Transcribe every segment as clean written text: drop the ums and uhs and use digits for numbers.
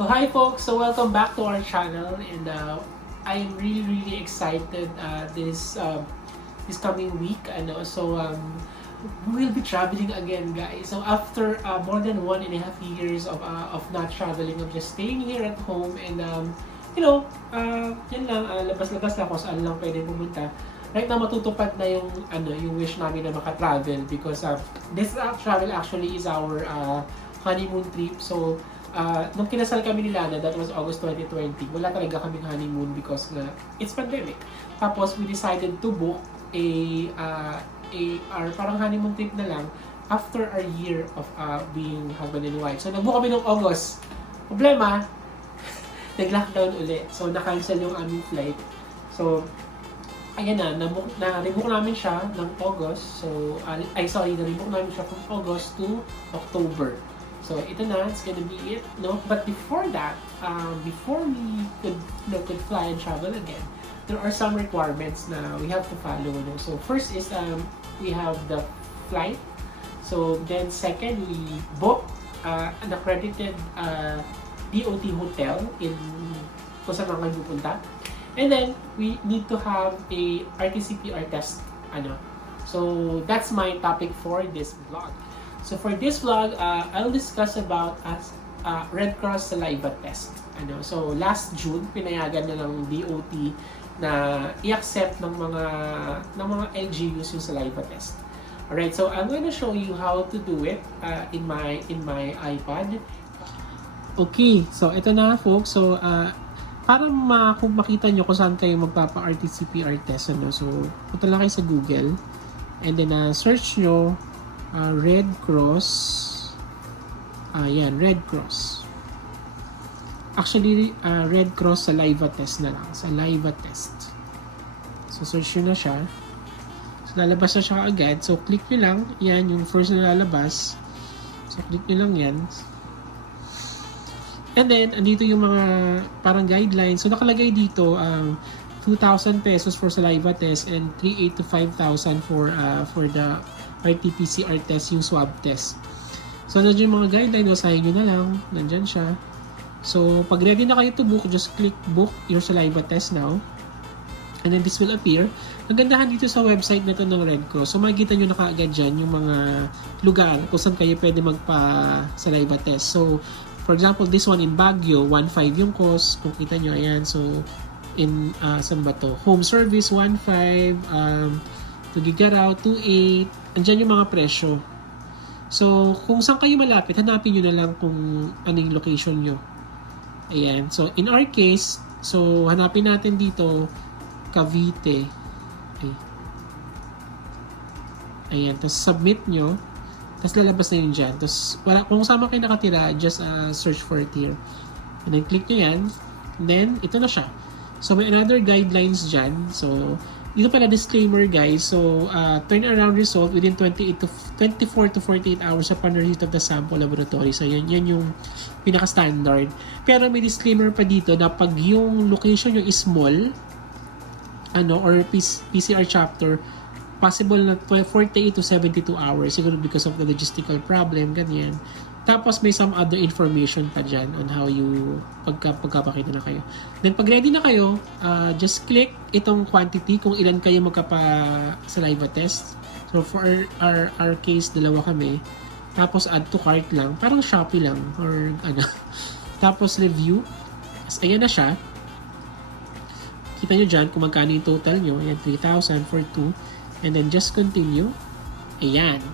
So hi folks, so welcome back to our channel, and I'm really excited this coming week. We'll be traveling again, guys. So after more than 1.5 years of not traveling, of just staying here at home, and yan lang, labas-labas lang kung saan lang pwede pumunta. Right now matutupad na yung wish namin na maka-travel, because this travel actually is our honeymoon trip. So nung kinasal kami ni Lana, that was August 2020, wala talaga kaming honeymoon because it's pandemic. Tapos we decided to book our parang honeymoon trip na lang after our year of being husband and wife. So nag-book kami noong August. Problema, nag-lockdown ulit. So na-cancel yung aming flight. So ayan na-rebook namin siya ng August. So na-rebook namin siya from August to October. So ito na, it's gonna be it, no? But before that, before we could fly and travel again, there are some requirements na we have to follow, no? So first is we have the flight. So then second, we book an accredited DOT hotel in kung saan kayo pupunta. And then we need to have a RT-PCR test, So that's my topic for this vlog. So for this vlog, I'll discuss about Red Cross Saliva Test. So last June, pinayagan na ng DOT na i-accept ng mga LGUs yung saliva test. Alright, so I'm going to show you how to do it in my iPad. Okay, so ito na folks. So para kung makita nyo kung saan kayo magpapa-RT-PCR test, so punta lang kayo sa Google, and then search nyo Red Cross. Yan, Red Cross. Actually, Red Cross Saliva Test na lang. Saliva Test. So, search nyo na siya. So, lalabas na siya agad. So, click nyo lang. Yan, yung first na lalabas. So, click nyo lang yan. And then, andito yung mga parang guidelines. So, nakalagay dito, 2,000 pesos for saliva test and 3,800 to 5,000 for the RT-PCR test, yung swab test. So, nandiyan yung mga guidelines, basahin nyo na lang. Nandyan siya. So, pag ready na kayo to book, just click book your saliva test now. And then this will appear. Ang gandahan dito sa website na to ng Red Cross. So, makikita nyo na kaagad dyan yung mga lugar kung saan kayo pwede magpa-saliva test. So, for example, this one in Baguio, 1,500 yung cost. Kung kita nyo, ayan. So, in saan ba to? Home service, 1,500. Tugigaraw, 2,800. Andyan yung mga presyo. So, kung saan kayo malapit, hanapin nyo na lang kung ano yung location nyo. Ayan. So, in our case, so, hanapin natin dito, Cavite. Okay. Ayan. Tapos, submit nyo. Tapos, lalabas na yun dyan. Tapos, kung saan kayo nakatira, just search for it here. And then, click nyo yan. And then, ito na siya. So, may another guidelines dyan. So, dito pala disclaimer guys. So, turnaround result within 24 to 48 hours upon receipt of the sample laboratory. So, yan yung pinaka-standard. Pero may disclaimer pa dito na pag yung location yung is small, or PCR chapter, possible na 48 to 72 hours. Siguro because of the logistical problem, ganyan. Tapos may some other information pa dyan on how you pagkapakita na kayo. Then pag ready na kayo, just click itong quantity kung ilan kayo magkapa-saliva test. So for our case, dalawa kami. Tapos add to cart lang. Parang Shopee lang or Tapos review. Ayan na siya. Kita nyo dyan kung magkano yung total nyo. Ayan, 3,000 for 2. And then just continue. Ayan.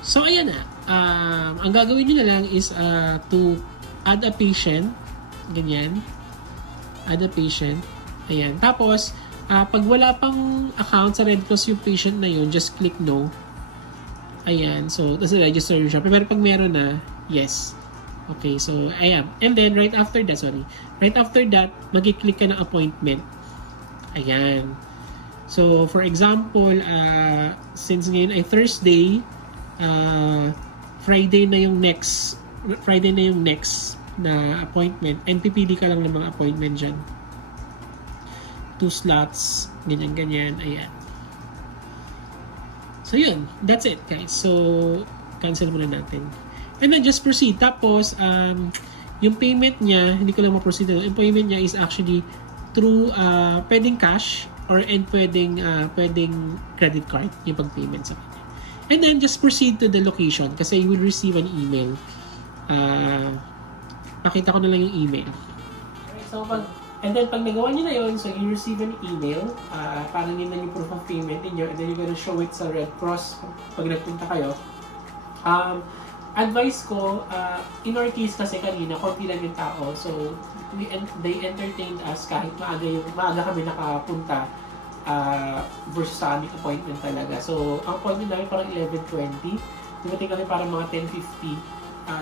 So ayan na. Ang gagawin nyo na lang is to add a patient. Ganyan. Add a patient. Ayan. Tapos, pag wala pang account sa Red Cross yung patient na yun, just click no. Ayan. So, tapos register yun siya. Pero pag meron na, yes. Okay. So, ayan. And then, right after that, mag-click ka ng appointment. Ayan. So, for example, since ngayon ay Thursday, Friday na yung next na appointment, and pipili ka lang ng mga appointment dyan. 2 slots, ganyan, ayan. So yun, that's it guys. So cancel muna natin. And then just proceed. Tapos Yung payment niya, hindi ko lang ma-proceed. Yung payment niya is actually through pwedeng cash and pwedeng credit card yung pag-payment sa kanya. And then just proceed to the location kasi you will receive an email. Pakita ko na lang yung email. Alright, so and then pag nagawa niyo na yun, so you receive an email para nila yung proof of payment niyo, and then you're gonna show it sa Red Cross pag nagpunta kayo. Advice ko, in our case kasi kanina, konti lang yung tao. So, they entertained us kahit maaga kami nakapunta versus sa aming appointment talaga. So, ang appointment namin parang 11:20. Dumating kami parang mga 10:50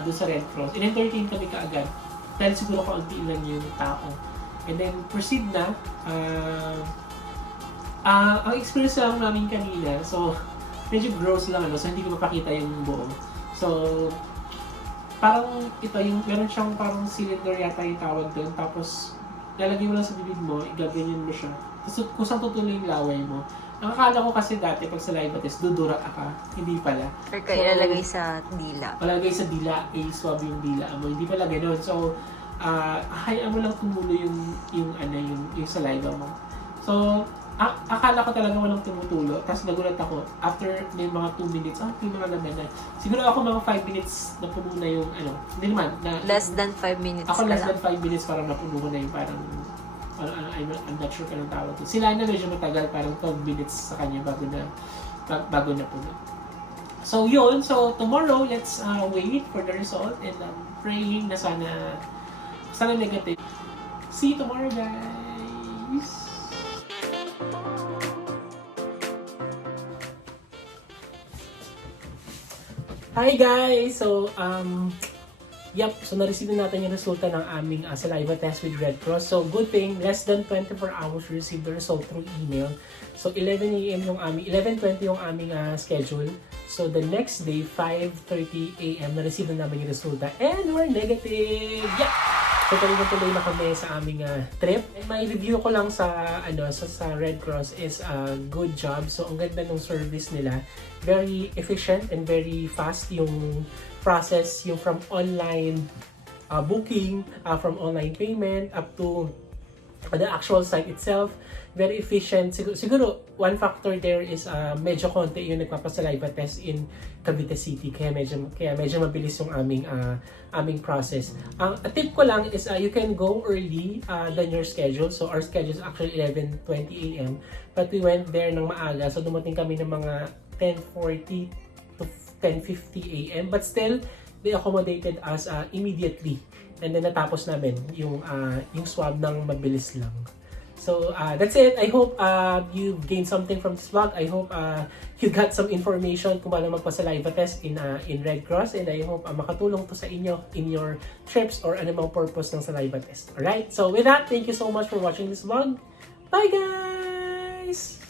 doon sa Red Cross. In-entertain kami kaagad. Dahil siguro kaunti lang yung tao. And then, proceed na. Ang experience lang namin kanina, so, medyo gross lang, so hindi ko mapakita yung buo. So, parang ito, meron siyang parang cylinder yata yung tawag doon. Tapos, lalagay mo lang sa bibig mo, igaganyan mo siya. Tapos, kusang tutuloy yung laway mo. Ang akala ko kasi dati, pag saliva test, dudura ka. Hindi pala. Or kaya ilalagay sa dila. Palagay sa dila, i-swab yung dila mo. Hindi pala ganoon. So, hayaan mo lang tumulo yung saliva mo. So, akala ko talaga walang tumutulo. Tapos nagulat ako, after may mga 2 minutes, may mga laman na. Siguro ako mga 5 minutes na puno na yung, hindi naman. Less than 5 minutes ako less than 5 minutes parang napuno ko na yung parang, I'm not sure kung anong tawag ko. Sila na medyo matagal, parang 12 minutes sa kanya bago na puno. So yun, so tomorrow, let's wait for the result and praying na sana negative. See you tomorrow, guys! Hi guys! So, so na-receive natin yung resulta ng aming saliva test with Red Cross. So, good thing, less than 24 hours we received the result through email. So, 11 a.m. yung 11:20 yung aming schedule. So, the next day, 5:30 a.m. na-receive na namin yung resulta. And we're negative! Yeah! So, tuloy na kami sa aming trip. And may review ko lang sa Red Cross is good job. So, ang ganda ng service nila. Very efficient and very fast yung process, yung from online booking, from online payment up to the actual site itself. Very efficient. Siguro one factor there is medyo konti yung nagpapasaliva test in Cavite City, kaya medyo mabilis yung aming process. Ang tip ko lang is you can go early than your schedule. So our schedule is actually 11:20 a.m. but we went there ng maaga, so dumating kami ng mga 10:40 to 10:50 a.m. but still they accommodated us immediately, and then natapos namin yung swab ng mabilis lang. So, that's it. I hope you gained something from this vlog. I hope you got some information kung paano magpa-saliva test in Red Cross. And I hope makatulong to sa inyo in your trips or anumang purpose ng saliva test. Alright? So, with that, thank you so much for watching this vlog. Bye, guys!